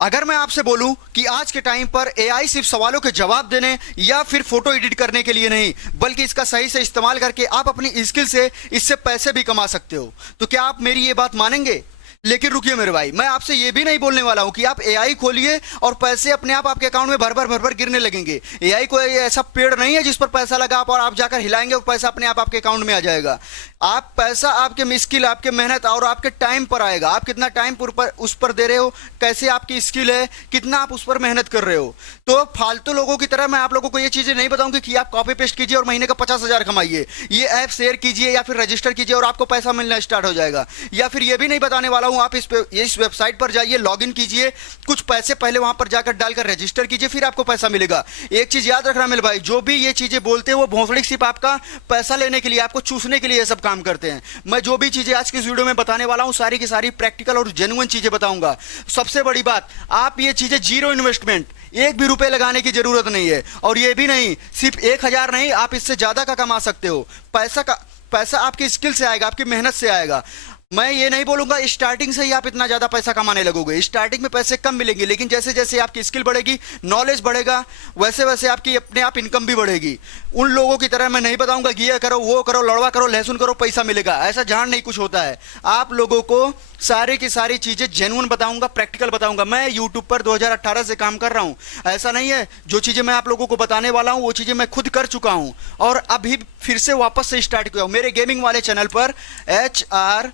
अगर मैं आपसे बोलूं कि आज के टाइम पर एआई सिर्फ सवालों के जवाब देने या फिर फोटो एडिट करने के लिए नहीं, बल्कि इसका सही से इस्तेमाल करके आप अपनी स्किल से इससे पैसे भी कमा सकते हो, तो क्या आप मेरी ये बात मानेंगे? लेकिन रुकिए मेरे भाई, मैं आपसे ये भी नहीं बोलने वाला हूं कि आप एआई खोलिए और पैसे अपने आप आपके अकाउंट में भर भर गिरने लगेंगे। एआई कोई ऐसा पेड़ नहीं है जिस पर पैसा लगा आप और आप जाकर हिलाएंगे और पैसा अपने आप आपके अकाउंट में आ जाएगा। आप पैसा आपके स्किल, आपके मेहनत और आपके टाइम पर आएगा। आप कितना टाइम उस पर दे रहे हो, कैसे आपकी स्किल है, कितना आप उस पर मेहनत कर रहे हो। तो फालतू लोगों की तरह मैं आप लोगों को ये चीजें नहीं बताऊंगी कि आप कॉपी पेस्ट कीजिए और महीने का 50,000 कमाइए। ये ऐप शेयर कीजिए या फिर रजिस्टर कीजिए और आपको पैसा मिलना स्टार्ट हो जाएगा। या फिर ये भी नहीं बताने वाला हूं आप इस वेबसाइट पर जाइए, लॉगिन कीजिए, कुछ पैसे पहले वहां पर जाकर डालकर रजिस्टर कीजिए, फिर आपको पैसा मिलेगा। एक चीज याद रखना मेरे भाई, जो भी ये चीजें बोलते हैं वो भोंसड़ी सिर्फ आपका पैसा लेने के लिए, आपको चूसने के लिए ये सब काम करते हैं। मैं जो भी चीजें आज की इस वीडियो में बताने वाला हूं सारी की सारी प्रैक्टिकल और जेन्युइन चीजें बताऊंगा। सबसे बड़ी बात, आप ये चीजें जीरो इन्वेस्टमेंट, एक भी रुपए लगाने की जरूरत नहीं है। और ये भी नहीं, सिर्फ 1,000 नहीं, आप इससे ज्यादा का कमा सकते हो। पैसा आपकी स्किल से आएगा, आपकी मेहनत से आएगा। मैं ये नहीं बोलूंगा स्टार्टिंग से ही आप इतना ज्यादा पैसा कमाने लगोगे। स्टार्टिंग में पैसे कम मिलेंगे, लेकिन जैसे जैसे आपकी स्किल बढ़ेगी, नॉलेज बढ़ेगा, वैसे वैसे आपकी अपने आप इनकम भी बढ़ेगी। उन लोगों की तरह मैं नहीं बताऊंगा कि ये करो, वो करो, लड़वा करो, लहसुन करो, पैसा मिलेगा। ऐसा जहां नहीं कुछ होता है। आप लोगों को सारी की सारी चीजें जेन्युइन बताऊंगा, प्रैक्टिकल बताऊंगा। मैं यूट्यूब पर 2018 से काम कर रहा हूं। ऐसा नहीं है, जो चीजें मैं आप लोगों को बताने वाला हूं वो चीजें मैं खुद कर चुका हूं और अभी फिर से वापस से स्टार्ट किया हूं मेरे गेमिंग वाले चैनल पर, HR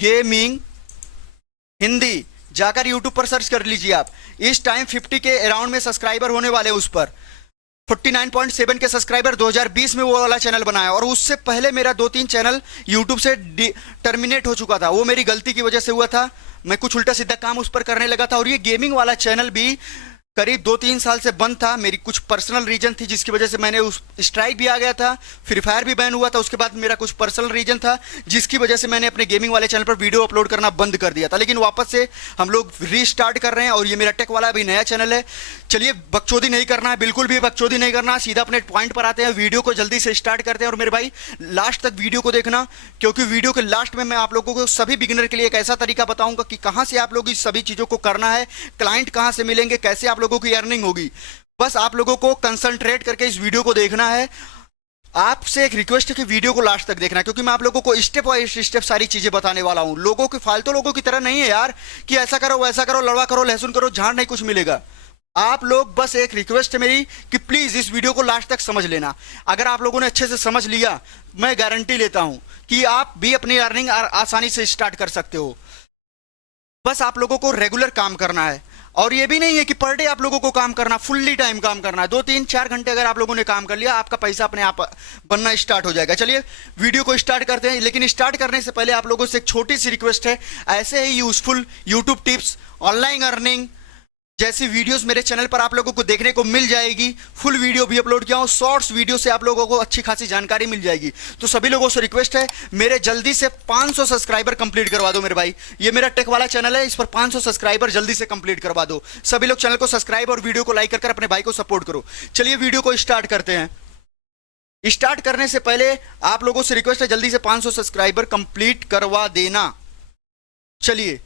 गेमिंग हिंदी। जाकर यूट्यूब पर सर्च कर लीजिए आप। इस टाइम 50 के अराउंड में सब्सक्राइबर होने वाले उस पर। 49.7 के सब्सक्राइबर 2020 में वो वाला चैनल बनाया, और उससे पहले मेरा 2-3 चैनल यूट्यूब से टर्मिनेट हो चुका था। वो मेरी गलती की वजह से हुआ था, मैं कुछ उल्टा सीधा काम उस पर करने लगा था। और ये गेमिंग वाला चैनल भी करीब 2-3 साल से बंद था। मेरी कुछ पर्सनल रीजन थी जिसकी वजह से मैंने उस स्ट्राइक भी आ गया था, फ्री फायर भी बैन हुआ था। उसके बाद मेरा कुछ पर्सनल रीजन था जिसकी वजह से मैंने अपने गेमिंग वाले चैनल पर वीडियो अपलोड करना बंद कर दिया था। लेकिन वापस से हम लोग रीस्टार्ट कर रहे हैं और ये मेरा टेक वाला अभी नया चैनल है। चलिए, बकचोदी नहीं करना है, बिल्कुल भी बकचोदी नहीं करना, सीधा अपने पॉइंट पर आते हैं। वीडियो को जल्दी से स्टार्ट करते हैं और मेरे भाई लास्ट तक वीडियो को देखना, क्योंकि वीडियो के लास्ट में मैं आप लोगों को सभी बिगिनर के लिए एक ऐसा तरीका बताऊंगा कि कहां से आप लोग इस सभी चीजों को करना है, क्लाइंट कहां से मिलेंगे, कैसे आप लोगों की अर्निंग होगी। बस आप लोगों को कंसंट्रेट करके इस वीडियो को देखना है। आपसे एक रिक्वेस्ट है कि वीडियो को लास्ट तक देखना है, क्योंकि मैं आप लोगों को स्टेप बाय स्टेप सारी चीजें बताने वाला हूं। लोगों के फालतू लोगों की तरह नहीं है यार कि ऐसा करो, वैसा करो, लड़वा करो, लहसुन करो, जहां नहीं कुछ मिलेगा। आप लोग, बस एक रिक्वेस्ट है मेरी कि प्लीज इस वीडियो को लास्ट तक समझ लेना। अगर आप लोगों ने अच्छे से समझ लिया, मैं गारंटी लेता हूं कि आप भी अपनी अर्निंग आसानी से स्टार्ट कर सकते हो। बस आप लोगों को रेगुलर काम करना है। और ये भी नहीं है कि पर डे आप लोगों को काम करना, फुल्ली टाइम काम करना है। 2-3-4 घंटे अगर आप लोगों ने काम कर लिया, आपका पैसा अपने आप बनना स्टार्ट हो जाएगा। चलिए वीडियो को स्टार्ट करते हैं, लेकिन स्टार्ट करने से पहले आप लोगों से एक छोटी सी रिक्वेस्ट है। ऐसे ही useful YouTube tips, online earning जैसी वीडियोस मेरे चैनल पर आप लोगों को देखने को मिल जाएगी। फुल वीडियो भी अपलोड किया हूं, शॉर्ट्स वीडियो से आप लोगों को अच्छी खासी जानकारी मिल जाएगी। तो सभी लोगों से रिक्वेस्ट है, मेरे जल्दी से 500 सब्सक्राइबर कंप्लीट करवा दो मेरे भाई। ये मेरा टेक वाला चैनल है, इस पर 500 सब्सक्राइबर जल्दी से कंप्लीट करवा दो। सभी लोग चैनल को सब्सक्राइब और वीडियो को लाइक कर अपने भाई को सपोर्ट करो। चलिए वीडियो को स्टार्ट करते हैं। स्टार्ट करने से पहले आप लोगों से रिक्वेस्ट है, जल्दी से 500 सब्सक्राइबर कंप्लीट करवा देना। चलिए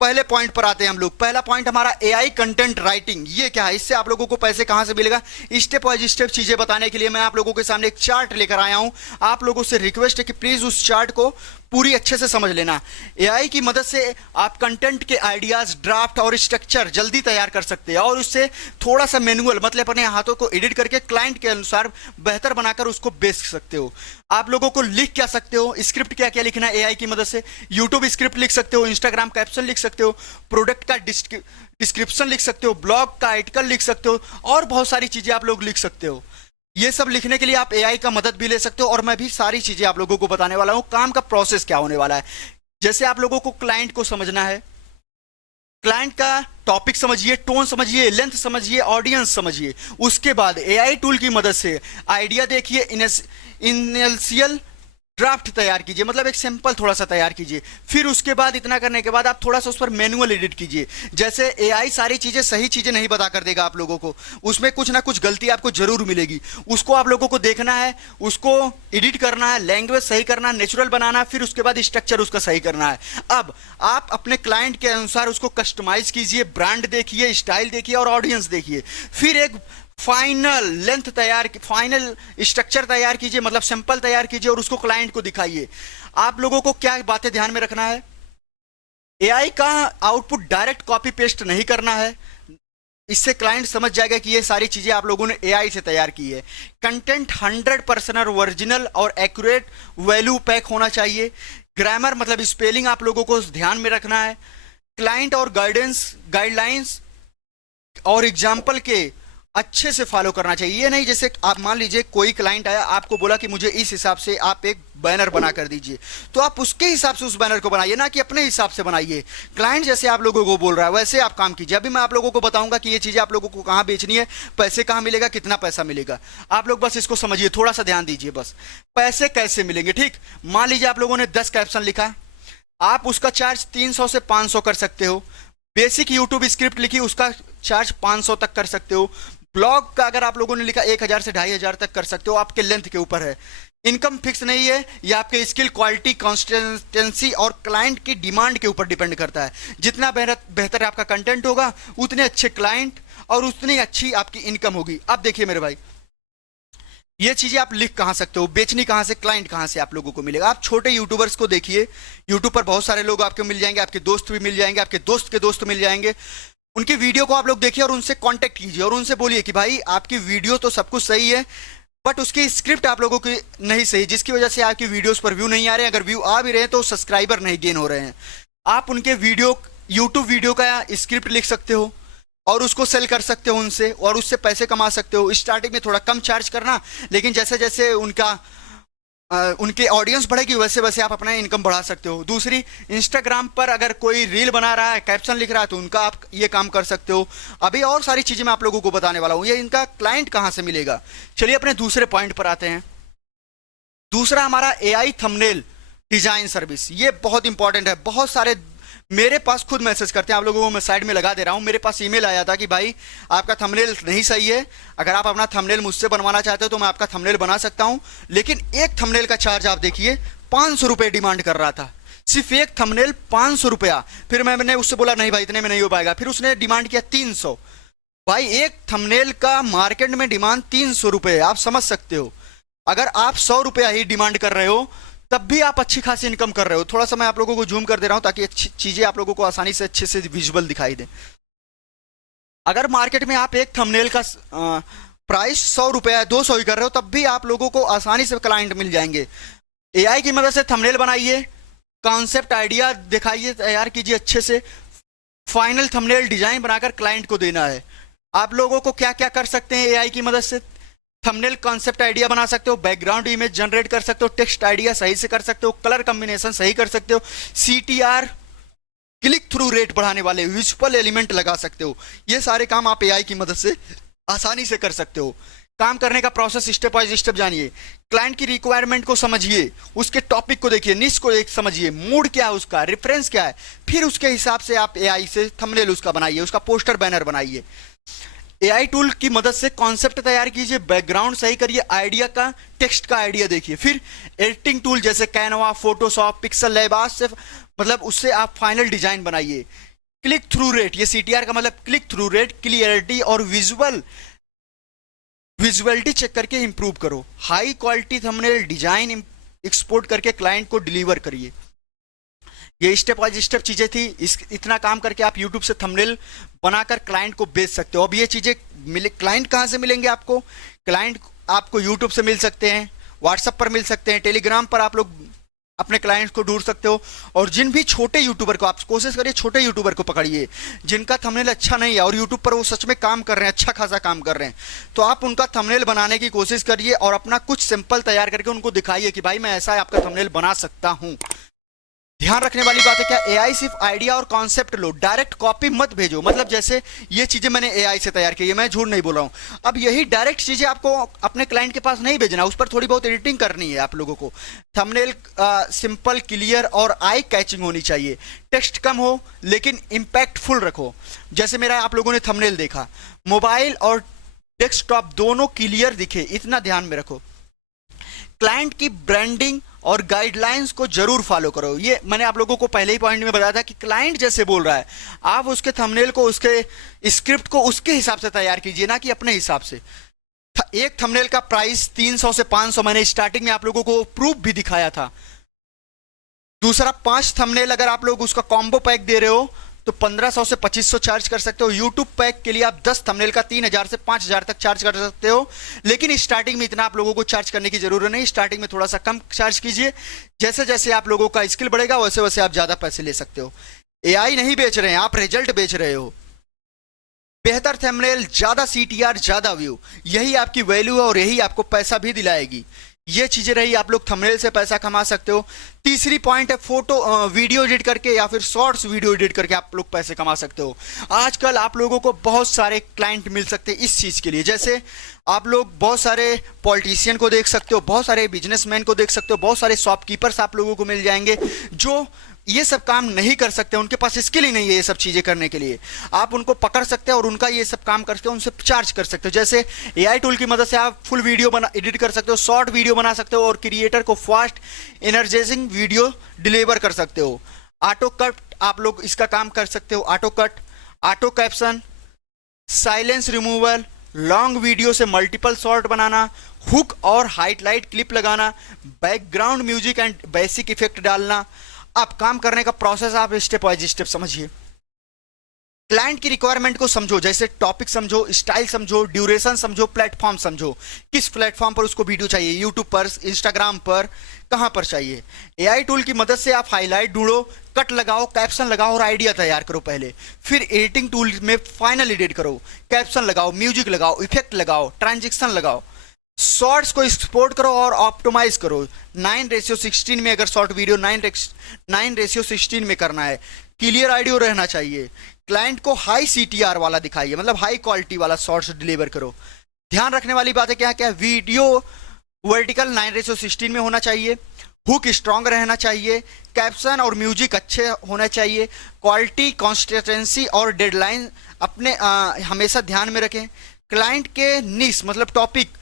पहले पॉइंट पर आते हैं हम लोग। पहला पॉइंट हमारा एआई कंटेंट राइटिंग। ये क्या है, इससे आप लोगों को पैसे कहां से मिलेगा, स्टेप बाय स्टेप चीजें बताने के लिए मैं आप लोगों के सामने एक चार्ट लेकर आया हूं। आप लोगों से रिक्वेस्ट है कि प्लीज उस चार्ट को पूरी अच्छे से समझ लेना। एआई की मदद से आप कंटेंट के आइडियाज, ड्राफ्ट और स्ट्रक्चर जल्दी तैयार कर सकते हैं, और उससे थोड़ा सा मैनुअल, मतलब अपने हाथों को एडिट करके क्लाइंट के अनुसार बेहतर बनाकर उसको बेच सकते हो। आप लोगों को लिख क्या सकते हो, स्क्रिप्ट क्या क्या लिखना है एआई की मदद से। यूट्यूब स्क्रिप्ट लिख सकते हो, इंस्टाग्राम कैप्शन लिख सकते हो, प्रोडक्ट का डिस्क्रिप्शन लिख सकते हो, ब्लॉग का आर्टिकल लिख सकते हो, और बहुत सारी चीजें आप लोग लिख सकते हो। ये सब लिखने के लिए आप एआई का मदद भी ले सकते हो, और मैं भी सारी चीजें आप लोगों को बताने वाला हूं। काम का प्रोसेस क्या होने वाला है, जैसे आप लोगों को क्लाइंट को समझना है, क्लाइंट का टॉपिक समझिए, टोन समझिए, लेंथ समझिए, ऑडियंस समझिए। उसके बाद एआई टूल की मदद से आइडिया देखिए, इनिशियल ड्राफ्ट तैयार कीजिए, मतलब एक सिंपल थोड़ा सा तैयार कीजिए। फिर उसके बाद इतना करने के बाद आप थोड़ा सा उस पर मैनुअल एडिट कीजिए। जैसे एआई सारी चीजें सही चीजें नहीं बता कर देगा आप लोगों को, उसमें कुछ ना कुछ गलती आपको जरूर मिलेगी। उसको आप लोगों को देखना है, उसको एडिट करना है, लैंग्वेज सही करना है, नेचुरल बनाना है, फिर उसके बाद स्ट्रक्चर उसका सही करना है। अब आप अपने क्लाइंट के अनुसार उसको कस्टमाइज कीजिए, ब्रांड देखिए, स्टाइल देखिए और ऑडियंस देखिए। फिर एक फाइनल लेंथ फाइनल स्ट्रक्चर तैयार कीजिए, मतलब सिंपल तैयार कीजिए और उसको क्लाइंट को दिखाइए। आप लोगों को क्या बातें ध्यान में रखना है, एआई का आउटपुट डायरेक्ट कॉपी पेस्ट नहीं करना है। इससे क्लाइंट समझ जाएगा कि ये सारी चीजें आप लोगों ने एआई से तैयार की है। कंटेंट 100% ओरिजिनल और एक्यूरेट वैल्यू पैक होना चाहिए। ग्रामर मतलब स्पेलिंग आप लोगों को ध्यान में रखना है। क्लाइंट और गाइडलाइंस और एग्जाम्पल के अच्छे से फॉलो करना चाहिए। ये नहीं जैसे आप मान लीजिए कोई क्लाइंट आया, आपको बोला कि मुझे इस हिसाब से आप एक बैनर बना कर दीजिए, तो आप उसके हिसाब से उस बैनर को बनाइए, ना कि अपने हिसाब से बनाइए। क्लाइंट जैसे आप लोगों को बोल रहा है वैसे आप काम कीजिए। अभी मैं आप लोगों को बताऊंगा कि ये चीजें आप लोगों को कहां बेचनी है, पैसे कहां मिलेगा, कितना पैसा मिलेगा। आप लोग बस इसको समझिए, थोड़ा सा ध्यान दीजिए। बस पैसे कैसे मिलेंगे, ठीक। मान लीजिए आप लोगों ने 10 कैप्शन लिखा, आप उसका चार्ज 300 से 500 कर सकते हो। बेसिक यूट्यूब स्क्रिप्ट लिखी, उसका चार्ज 500 तक कर सकते हो। ब्लॉग का अगर आप लोगों ने लिखा 1000 से 2500 तक कर सकते हो, आपके लेंथ के ऊपर है। इनकम फिक्स नहीं है, ये आपके स्किल, क्वालिटी, कंसिस्टेंसी और क्लाइंट की डिमांड के ऊपर डिपेंड करता है। जितना बेहतर आपका कंटेंट होगा, उतने अच्छे क्लाइंट और उतनी अच्छी आपकी इनकम होगी। अब देखिए मेरे भाई, ये चीजें आप लिख कहां सकते हो, बेचनी कहां से, क्लाइंट कहां से आप लोगों को मिलेगा। आप छोटे यूट्यूबर्स को देखिए, यूट्यूब पर बहुत सारे लोग आपको मिल जाएंगे, आपके दोस्त भी मिल जाएंगे, आपके दोस्त के दोस्त मिल जाएंगे। उनकी वीडियो को आप लोग देखिए और उनसे कांटेक्ट कीजिए और उनसे बोलिए कि भाई आपकी वीडियो तो सब कुछ सही है, बट उसकी स्क्रिप्ट आप लोगों की नहीं सही, जिसकी वजह से आपकी वीडियोस पर व्यू नहीं आ रहे हैं। अगर व्यू आ भी रहे हैं तो सब्सक्राइबर नहीं गेन हो रहे हैं। आप उनके यूट्यूब वीडियो का स्क्रिप्ट लिख सकते हो और उसको सेल कर सकते हो उनसे, और उससे पैसे कमा सकते हो। स्टार्टिंग में थोड़ा कम चार्ज करना, लेकिन जैसे जैसे उनके ऑडियंस बढ़ेगी वैसे वैसे आप अपना इनकम बढ़ा सकते हो। दूसरी, इंस्टाग्राम पर अगर कोई रील बना रहा है, कैप्शन लिख रहा है, तो उनका आप ये काम कर सकते हो। अभी और सारी चीजें मैं आप लोगों को बताने वाला हूं। ये इनका क्लाइंट कहां से मिलेगा। चलिए अपने दूसरे पॉइंट पर आते हैं। दूसरा हमारा एआई थंबनेल डिजाइन सर्विस। ये बहुत इंपॉर्टेंट है। बहुत सारे मेरे पास खुद मैसेज करते हैं, आप लोगों को मैं साइड में लगा दे रहा हूं। मेरे पास ईमेल आया था कि भाई आपका थंबनेल नहीं सही है, अगर आप अपना थंबनेल मुझसे बनवाना चाहते हो तो मैं आपका थंबनेल बना सकता हूं, लेकिन एक थंबनेल का चार्ज आप देखिए 500 रुपए डिमांड कर रहा था। सिर्फ एक थंबनेल 500 रुपया। फिर मैंने उससे बोला नहीं भाई इतने में नहीं हो पाएगा, फिर उसने डिमांड किया 300। भाई एक थंबनेल का मार्केट में डिमांड 300 रुपए, आप समझ सकते हो। अगर आप 100 रुपया ही डिमांड कर रहे हो तब भी आप अच्छी खासी इनकम कर रहे हो। थोड़ा सा मैं आप लोगों को जूम कर दे रहा हूं ताकि अच्छी चीजें आप लोगों को आसानी से अच्छे से विजुअल दिखाई दे। अगर मार्केट में आप एक थंबनेल का प्राइस 100 रुपया 200 ही कर रहे हो, तब भी आप लोगों को आसानी से क्लाइंट मिल जाएंगे। एआई की मदद से थंबनेल बनाइए, कॉन्सेप्ट आइडिया दिखाइए, तैयार कीजिए अच्छे से, फाइनल थंबनेल डिजाइन बनाकर क्लाइंट को देना है। आप लोगों को क्या क्या कर सकते हैं एआई की मदद से, थंबनेल कॉन्सेप्ट आइडिया बना सकते हो, बैकग्राउंड इमेज जनरेट कर सकते हो, टेक्स्ट आइडिया सही से कर सकते हो, कलर कॉम्बिनेशन सही कर सकते हो, सीटीआर क्लिक थ्रू रेट बढ़ाने वाले विजुअल एलिमेंट लगा सकते हो। ये सारे काम आप एआई की मदद से आसानी से कर सकते हो। काम करने का प्रोसेस स्टेप बाय स्टेप जानिए, क्लाइंट की रिक्वायरमेंट को समझिए, उसके टॉपिक को देखिए, निश को एक समझिए, मूड क्या है उसका, रेफरेंस क्या है, फिर उसके हिसाब से आप एआई से थंबनेल उसका बनाइए, उसका पोस्टर बैनर बनाइए। एआई टूल की मदद से कॉन्सेप्ट तैयार कीजिए, बैकग्राउंड सही करिए, आइडिया का टेक्स्ट का आइडिया देखिए, फिर एडिटिंग टूल जैसे कैनवा, फोटोशॉप, पिक्सल लैब से मतलब उससे आप फाइनल डिजाइन बनाइए। क्लिक थ्रू रेट, ये सीटीआर का मतलब क्लिक थ्रू रेट, क्लियरिटी और विजुअलिटी चेक करके इंप्रूव करो। High quality thumbnail design export करके क्लाइंट को डिलीवर करिए। ये स्टेप बाय स्टेप चीजें थी। इतना काम करके आप यूट्यूब से थंबनेल बनाकर क्लाइंट को बेच सकते हो। अब ये चीजें क्लाइंट कहां से मिलेंगे आपको, क्लाइंट आपको यूट्यूब से मिल सकते हैं, व्हाट्सएप पर मिल सकते हैं, टेलीग्राम पर आप लोग अपने क्लाइंट्स को ढूंढ सकते हो। और जिन भी छोटे यूट्यूबर को, आप कोशिश करिए छोटे यूट्यूबर को पकड़िए जिनका थंबनेल अच्छा नहीं है और यूट्यूब पर वो सच में काम कर रहे हैं, अच्छा खासा काम कर रहे हैं, तो आप उनका थंबनेल बनाने की कोशिश करिए और अपना कुछ सिंपल तैयार करके उनको दिखाइए कि भाई मैं ऐसा आपका थंबनेल बना सकता हूं। ध्यान रखने वाली बात है क्या, एआई सिर्फ आइडिया और कॉन्सेप्ट लो, डायरेक्ट कॉपी मत भेजो। मतलब जैसे ये चीजें मैंने एआई से तैयार की है, मैं झूठ नहीं बोल रहा हूं। अब यही डायरेक्ट चीजें आपको अपने क्लाइंट के पास नहीं भेजना, उस पर थोड़ी बहुत एडिटिंग करनी है आप लोगों को। थंबनेल सिंपल, क्लियर और आई कैचिंग होनी चाहिए। टेक्स्ट कम हो लेकिन इम्पैक्टफुल रखो। जैसे मेरा आप लोगों ने थंबनेल देखा, मोबाइल और डेस्कटॉप दोनों क्लियर दिखे, इतना ध्यान में रखो। क्लाइंट की ब्रांडिंग और गाइडलाइंस को जरूर फॉलो करो। ये मैंने आप लोगों को पहले ही पॉइंट में बताया था कि क्लाइंट जैसे बोल रहा है, आप उसके थंबनेल को, उसके स्क्रिप्ट को उसके हिसाब से तैयार कीजिए, ना कि अपने हिसाब से। एक थंबनेल का प्राइस 300 से 500 मैंने स्टार्टिंग में आप लोगों को प्रूफ भी दिखाया था। दूसरा, 5 थंबनेल अगर आप लोग उसका कॉम्बो पैक दे रहे हो तो 1500 से 2500 चार्ज कर सकते हो। यूट्यूब पैक के लिए आप 10 थंबनेल का 3000 से 5000 तक चार्ज कर सकते हो। लेकिन स्टार्टिंग में इतना आप लोगों को चार्ज करने की जरूरत नहीं, स्टार्टिंग में थोड़ा सा कम चार्ज कीजिए। जैसे जैसे आप लोगों का स्किल बढ़ेगा वैसे वैसे आप ज्यादा पैसे ले सकते हो। एआई नहीं बेच रहे हैं, आप रिजल्ट बेच रहे हो। बेहतर थंबनेल, ज्यादा सीटीआर, ज्यादा व्यू, यही आपकी वैल्यू है और यही आपको पैसा भी दिलाएगी। ये चीजें रही, आप लोग थंबनेल से पैसा कमा सकते हो। तीसरी पॉइंट है फोटो वीडियो एडिट करके या फिर शॉर्ट्स वीडियो एडिट करके आप लोग पैसे कमा सकते हो। आजकल आप लोगों को बहुत सारे क्लाइंट मिल सकते हैं इस चीज के लिए। जैसे आप लोग बहुत सारे पॉलिटिशियन को देख सकते हो, बहुत सारे बिजनेसमैन को देख सकते हो, बहुत सारे शॉपकीपर्स आप लोगों को मिल जाएंगे जो ये सब काम नहीं कर सकते, उनके पास स्किल ही नहीं है ये सब चीजें करने के लिए। आप उनको पकड़ सकते हो और उनका ये सब काम करके उनसे चार्ज कर सकते हो। जैसे एआई टूल की मदद से आप फुल वीडियो बना एडिट कर सकते हो, शॉर्ट वीडियो बना सकते हो और क्रिएटर को फास्ट एनर्जाइजिंग वीडियो डिलीवर कर सकते हो। ऑटो कट आप लोग इसका काम कर सकते हो, auto cut, auto caption, silence removal, long video से मल्टीपल शॉर्ट बनाना, हुक और हाईलाइट क्लिप लगाना, background music and basic effect डालना। आप काम करने का प्रोसेस आप स्टेप वाइज स्टेप समझिए। क्लाइंट की रिक्वायरमेंट को समझो, जैसे टॉपिक समझो, स्टाइल समझो, ड्यूरेशन समझो, प्लेटफॉर्म समझो। किस प्लेटफॉर्म पर उसको वीडियो चाहिए, यूट्यूब पर, इंस्टाग्राम पर, कहां पर चाहिए। एआई टूल की मदद से आप हाईलाइट ढूंढो, कट लगाओ, कैप्शन लगाओ और आइडिया तैयार करो पहले। फिर एडिटिंग टूल में फाइनल एडिट करो, कैप्शन लगाओ, म्यूजिक लगाओ, इफेक्ट लगाओ, ट्रांजेक्शन लगाओ। शॉर्ट्स को एक्सपोर्ट करो और ऑप्टिमाइज करो। 9:16 में अगर शॉर्ट वीडियो 9:16 में करना है। क्लियर ऑडियो रहना चाहिए। क्लाइंट को हाई सीटीआर वाला दिखाइए, मतलब हाई क्वालिटी वाला शॉर्ट्स डिलीवर करो। ध्यान रखने वाली बात है क्या क्या, वीडियो वर्टिकल 9:16 में होना चाहिए, हुक स्ट्रांग रहना चाहिए, कैप्शन और म्यूजिक अच्छे होना चाहिए, क्वालिटी, कंसिस्टेंसी और डेडलाइन अपने हमेशा ध्यान में रखें। क्लाइंट के निश मतलब टॉपिक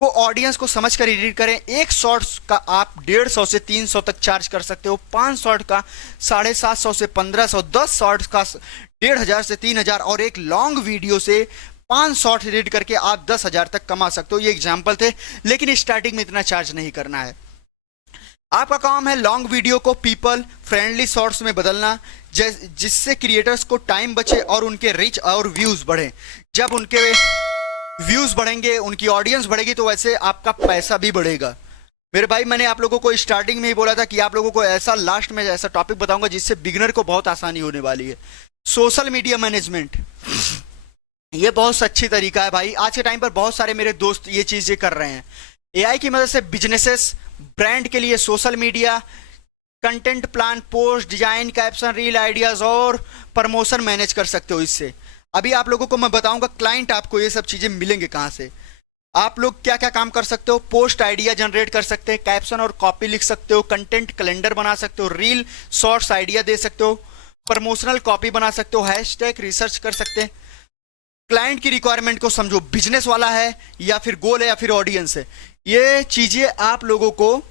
को ऑडियंस को समझकर एडिट करें। एक शॉर्ट्स का आप 150 से 300 तक चार्ज कर सकते हो, 5 शॉर्ट का 750 से 1500, 10 शॉर्ट्स का 1500 से 3000 और एक लॉन्ग वीडियो से 5 शॉर्ट एडिट करके आप 10,000 तक कमा सकते हो। ये एग्जाम्पल थे, लेकिन स्टार्टिंग में इतना चार्ज नहीं करना है। आपका काम है लॉन्ग वीडियो को पीपल फ्रेंडली शॉर्ट्स में बदलना, जिससे क्रिएटर्स को टाइम बचे और उनके रीच और व्यूज बढ़े। जब उनके व्यूज बढ़ेंगे, उनकी ऑडियंस बढ़ेगी, तो वैसे आपका पैसा भी बढ़ेगा। मेरे भाई, मैंने आप लोगों को स्टार्टिंग में ही बोला था कि आप लोगों को ऐसा लास्ट में ऐसा टॉपिक बताऊंगा जिससे बिगिनर को बहुत आसानी होने वाली है। सोशल मीडिया मैनेजमेंट, ये बहुत अच्छी तरीका है भाई। आज के टाइम पर बहुत सारे मेरे दोस्त ये चीजें कर रहे हैं। एआई की मदद से बिजनेसेस, ब्रांड के लिए social media, content plan, post, design, caption, reel ideas और प्रमोशन मैनेज कर सकते हो इससे। अभी आप लोगों को मैं बताऊंगा क्लाइंट आपको ये सब चीजें मिलेंगे कहां से। आप लोग क्या क्या काम कर सकते हो, पोस्ट आइडिया जनरेट कर सकते हैं, कैप्शन और कॉपी लिख सकते हो, कंटेंट कैलेंडर बना सकते हो, रील शॉर्ट्स आइडिया दे सकते हो, प्रमोशनल कॉपी बना सकते हो, हैशटैग रिसर्च कर सकते हैं। क्लाइंट की रिक्वायरमेंट को समझो, बिजनेस वाला है या फिर गोल है या फिर ऑडियंस है। ये चीजें आप लोगों को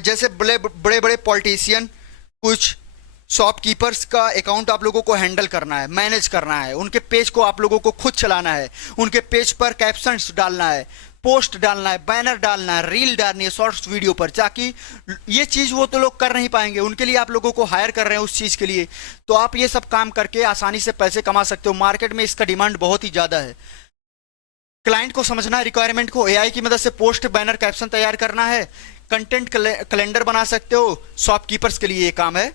जैसे बड़े बड़े पॉलिटिशियन, कुछ शॉपकीपर्स का अकाउंट आप लोगों को हैंडल करना है, मैनेज करना है। उनके पेज को आप लोगों को खुद चलाना है, उनके पेज पर कैप्शंस डालना है, पोस्ट डालना है, बैनर डालना है, रील डालनी है शॉर्ट्स वीडियो पर, ताकि ये चीज़ वो तो लोग कर नहीं पाएंगे, उनके लिए आप लोगों को हायर कर रहे हैं उस चीज़ के लिए। तो आप ये सब काम करके आसानी से पैसे कमा सकते हो। मार्केट में इसका डिमांड बहुत ही ज़्यादा है। क्लाइंट को समझना है रिक्वायरमेंट को, एआई की मदद से पोस्ट, बैनर, कैप्शन तैयार करना है, कंटेंट कैलेंडर बना सकते हो, शॉपकीपर्स के लिए ये काम है।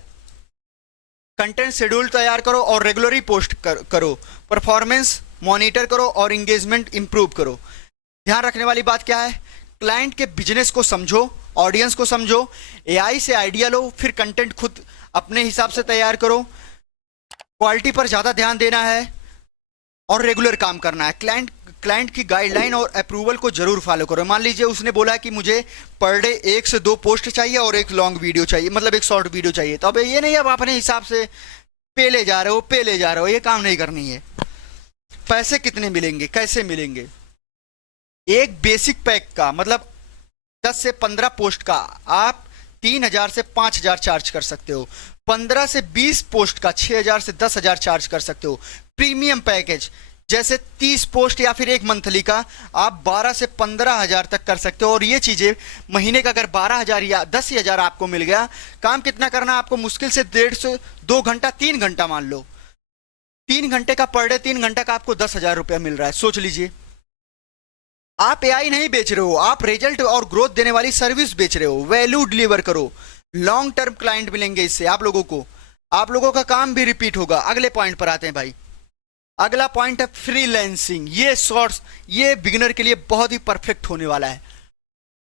कंटेंट शेड्यूल तैयार करो और रेगुलरली पोस्ट करो, परफॉर्मेंस मॉनिटर करो और एंगेजमेंट इंप्रूव करो। ध्यान रखने वाली बात क्या है, क्लाइंट के बिजनेस को समझो, ऑडियंस को समझो, एआई से आइडिया लो, फिर कंटेंट खुद अपने हिसाब से तैयार करो, क्वालिटी पर ज्यादा ध्यान देना है और रेगुलर काम करना है। क्लाइंट की गाइडलाइन और अप्रूवल को जरूर फॉलो करो। मान लीजिए उसने बोला कि मुझे पर डे 1 से 2 पोस्ट चाहिए और एक लॉन्ग वीडियो चाहिए, मतलब एक शॉर्ट वीडियो चाहिए, तो अब ये नहीं अब अपने हिसाब से पे ले जा रहे हो, ये काम नहीं करनी है। पैसे कितने मिलेंगे, कैसे मिलेंगे? एक बेसिक पैक का मतलब 10 से 15 पोस्ट का आप 3,000 से 5,000 चार्ज कर सकते हो। 15 से 20 पोस्ट का 6,000 से 10,000 चार्ज कर सकते हो। प्रीमियम पैकेज जैसे 30 पोस्ट या फिर एक मंथली का आप 12 से 15,000 तक कर सकते हो। और ये चीजें महीने का अगर 12,000 या 10,000 आपको मिल गया, काम कितना करना है आपको? मुश्किल से 1.5 से 2 घंटा, 3 घंटा मान लो, 3 घंटे का पर डे, 3 घंटे का आपको 10,000 रुपया मिल रहा है। सोच लीजिए, आप एआई नहीं बेच रहे हो, आप रिजल्ट और ग्रोथ देने वाली सर्विस बेच रहे हो। वैल्यू डिलीवर करो, लॉन्ग टर्म क्लाइंट मिलेंगे इससे आप लोगों को, आप लोगों का काम भी रिपीट होगा। अगले पॉइंट पर आते हैं भाई। अगला पॉइंट है फ्रीलांसिंग। ये शॉर्ट्स, ये बिगिनर के लिए बहुत ही परफेक्ट होने वाला है।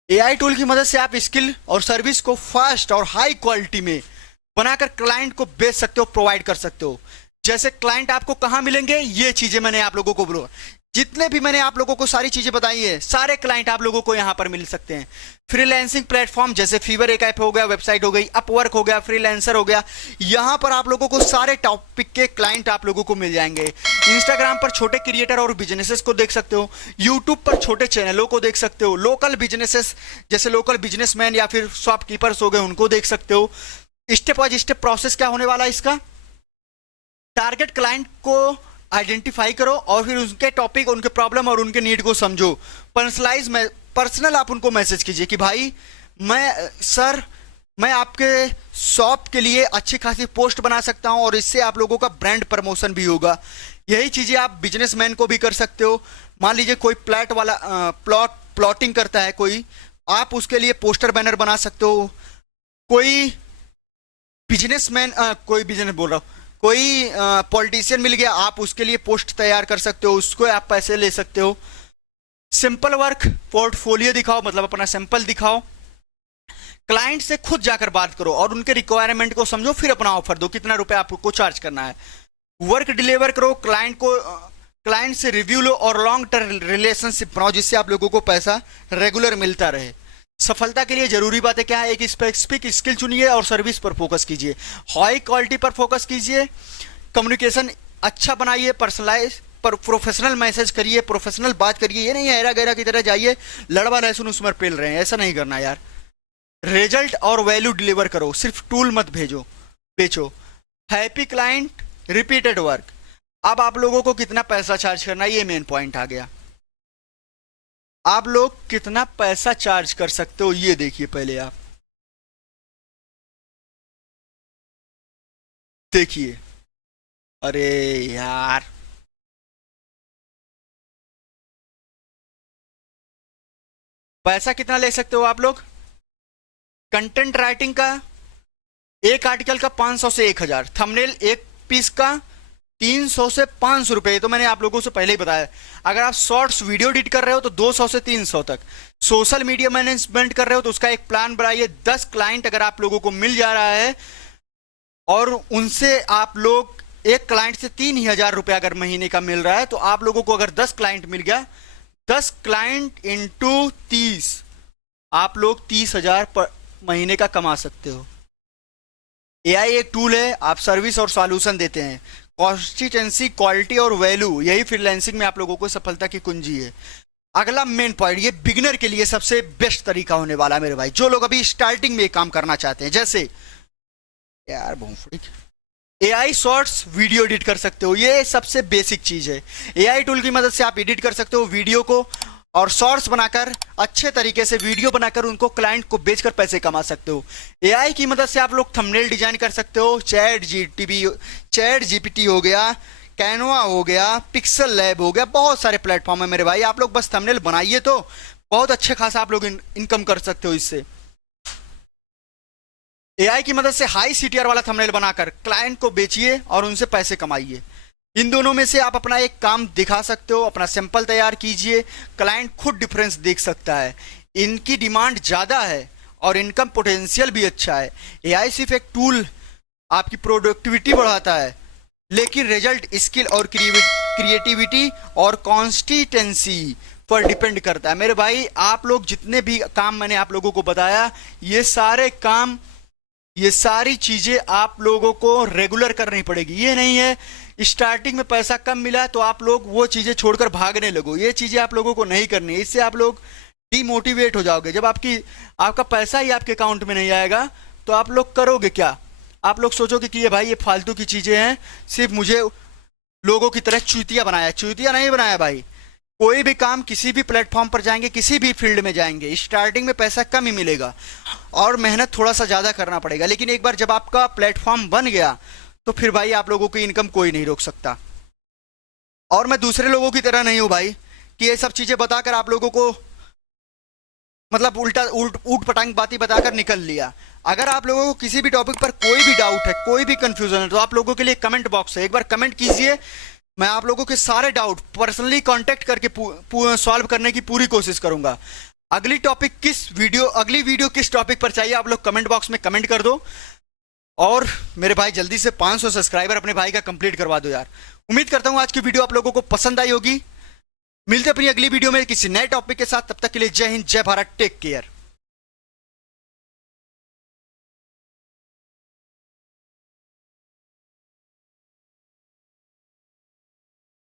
एआई टूल की मदद से आप स्किल और सर्विस को फास्ट और हाई क्वालिटी में बनाकर क्लाइंट को बेच सकते हो, प्रोवाइड कर सकते हो। जैसे क्लाइंट आपको कहां मिलेंगे, ये चीजें मैंने आप लोगों को बोला, जितने भी मैंने आप लोगों को सारी चीजें बताई है, सारे क्लाइंट आप लोगों को यहां पर मिल सकते हैं। फ्रीलांसिंग प्लेटफॉर्म जैसे फीवर एक ऐप हो गया, वेबसाइट हो गई, अपवर्क हो गया, फ्रीलांसर हो गया, यहां पर आप लोगों को सारे टॉपिक के क्लाइंट आप लोगों को मिल जाएंगे। इंस्टाग्राम पर छोटे क्रिएटर और बिजनेसेस को देख सकते हो, यूट्यूब पर छोटे चैनलों को देख सकते हो, लोकल बिजनेसेस जैसे लोकल बिजनेसमैन या फिर शॉपकीपर्स हो गए, उनको देख सकते हो। स्टेप बाय स्टेप प्रोसेस क्या होने वाला है इसका? टारगेट क्लाइंट को आइडेंटिफाई करो और फिर उनके टॉपिक, उनके प्रॉब्लम और उनके नीड को समझो। पर्सनल आप उनको मैसेज कीजिए कि भाई मैं आपके शॉप के लिए अच्छी खासी पोस्ट बना सकता हूं और इससे आप लोगों का ब्रांड प्रमोशन भी होगा। यही चीजें आप बिजनेसमैन को भी कर सकते हो। मान लीजिए कोई प्लॉटिंग करता है कोई, आप उसके लिए पोस्टर बैनर बना सकते हो। कोई बिजनेसमैन कोई बिजनेस बोल रहा हूं, कोई पॉलिटिशियन मिल गया, आप उसके लिए पोस्ट तैयार कर सकते हो, उसको आप पैसे ले सकते हो। सिंपल वर्क, पोर्टफोलियो दिखाओ, मतलब अपना सैंपल दिखाओ। क्लाइंट से खुद जाकर बात करो और उनके रिक्वायरमेंट को समझो, फिर अपना ऑफर दो, कितना रुपए आपको चार्ज करना है। वर्क डिलीवर करो, क्लाइंट से रिव्यू लो और लॉन्ग टर्म रिलेशनशिप बनाओ, जिससे आप लोगों को पैसा रेगुलर मिलता रहे। सफलता के लिए जरूरी बातें क्या है? एक स्पेसिफिक स्किल चुनिए और सर्विस पर फोकस कीजिए, हाई क्वालिटी पर फोकस कीजिए, कम्युनिकेशन अच्छा बनाइए, पर्सनलाइज पर प्रोफेशनल मैसेज करिए, प्रोफेशनल बात करिए। ये नहीं हैरा गैरा की तरह जाइए लड़वा लहसुन उसमें पेल रहे हैं, ऐसा नहीं करना यार। रिजल्ट और वैल्यू डिलीवर करो, सिर्फ टूल मत बेचो। Happy client, repeated work. अब आप लोगों को कितना पैसा चार्ज करना है, ये मेन पॉइंट आ गया। आप लोग कितना पैसा चार्ज कर सकते हो ये देखिए। पहले आप देखिए, अरे यार पैसा कितना ले सकते हो आप लोग? कंटेंट राइटिंग का एक आर्टिकल का 500 से 1,000, थंबनेल एक पीस का 300 से 500 रुपए, तो मैंने आप लोगों से पहले ही बताया। अगर आप शॉर्ट्स वीडियो एडिट कर रहे हो तो 200 से 300 तक। सोशल मीडिया मैनेजमेंट कर रहे हो तो उसका एक प्लान बनाइए। 10 क्लाइंट अगर आप लोगों को मिल जा रहा है और उनसे आप लोग एक क्लाइंट से 3,000 रुपए अगर महीने का मिल रहा है, तो आप लोगों को अगर 10 क्लाइंट मिल गया, 10 क्लाइंट इंटू 30, आप लोग 30,000 महीने का कमा सकते हो। एआई एक टूल है, आप सर्विस और सॉल्यूशन देते हैं। कंसिस्टेंसी, क्वालिटी और वैल्यू, यही फ्रीलांसिंग में आप लोगों को सफलता की कुंजी है। अगला मेन पॉइंट, ये बिगिनर के लिए सबसे बेस्ट तरीका होने वाला है मेरे भाई, जो लोग अभी स्टार्टिंग में काम करना चाहते हैं। जैसे यार भूमफड़ी, एआई शॉर्ट्स वीडियो एडिट कर सकते हो, ये सबसे बेसिक चीज है। एआई टूल की मदद से आप एडिट कर सकते हो वीडियो को और शॉर्ट्स बनाकर, अच्छे तरीके से वीडियो बनाकर उनको क्लाइंट को बेचकर पैसे कमा सकते हो। एआई की मदद से आप लोग थंबनेल डिजाइन कर सकते हो। चैट जीपीटी हो गया, कैनवा हो गया, पिक्सल लैब हो गया, बहुत सारे प्लेटफॉर्म है मेरे भाई। आप लोग बस थंबनेल बनाइए तो बहुत अच्छे खासा आप लोग इनकम कर सकते हो इससे। एआई की मदद से हाई सीटीआर वाला थंबनेल बनाकर क्लाइंट को बेचिए और उनसे पैसे कमाइए। इन दोनों में से आप अपना एक काम दिखा सकते हो, अपना सैंपल तैयार कीजिए, क्लाइंट खुद डिफरेंस देख सकता है। इनकी डिमांड ज़्यादा है और इनकम पोटेंशियल भी अच्छा है। एआई सिर्फ एक टूल आपकी प्रोडक्टिविटी बढ़ाता है, लेकिन रिजल्ट स्किल और क्रिएटिविटी और कॉन्सिस्टेंसी पर डिपेंड करता है। मेरे भाई, आप लोग जितने भी काम मैंने आप लोगों को बताया, ये सारे काम, ये सारी चीजें आप लोगों को रेगुलर करनी पड़ेगी। ये नहीं है स्टार्टिंग में पैसा कम मिला तो आप लोग वो चीजें छोड़कर भागने लगो। ये चीजें आप लोगों को नहीं करनी है, इससे आप लोग डिमोटिवेट हो जाओगे। जब आपका पैसा ही आपके अकाउंट में नहीं आएगा तो आप लोग करोगे क्या? आप लोग सोचोगे कि ये भाई ये फालतू की चीजें हैं, सिर्फ मुझे लोगों की तरह चूतिया बनाया। चूतिया नहीं बनाया भाई। कोई भी काम किसी भी प्लेटफॉर्म पर जाएंगे, किसी भी फील्ड में जाएंगे, स्टार्टिंग में पैसा कम ही मिलेगा और मेहनत थोड़ा सा ज्यादा करना पड़ेगा। लेकिन एक बार जब आपका प्लेटफॉर्म बन गया तो फिर भाई आप लोगों की इनकम कोई नहीं रोक सकता। और मैं दूसरे लोगों की तरह नहीं हूं भाई कि ये सब चीजें बताकर आप लोगों को मतलब ऊट पटांग बातें बताकर निकल लिया। अगर आप लोगों को किसी भी टॉपिक पर कोई भी डाउट है, कोई भी कंफ्यूजन है, तो आप लोगों के लिए कमेंट बॉक्स है, एक बार कमेंट कीजिए। मैं आप लोगों के सारे डाउट पर्सनली कांटेक्ट करके सॉल्व करने की पूरी कोशिश करूंगा। अगली वीडियो किस टॉपिक पर चाहिए, आप लोग कमेंट बॉक्स में कमेंट कर दो। और मेरे भाई जल्दी से 500 सब्सक्राइबर अपने भाई का कंप्लीट करवा दो यार। उम्मीद करता हूं आज की वीडियो आप लोगों को पसंद आई होगी। मिलते अपनी अगली वीडियो में किसी नए टॉपिक के साथ। तब तक के लिए जय हिंद, जय भारत, टेक केयर।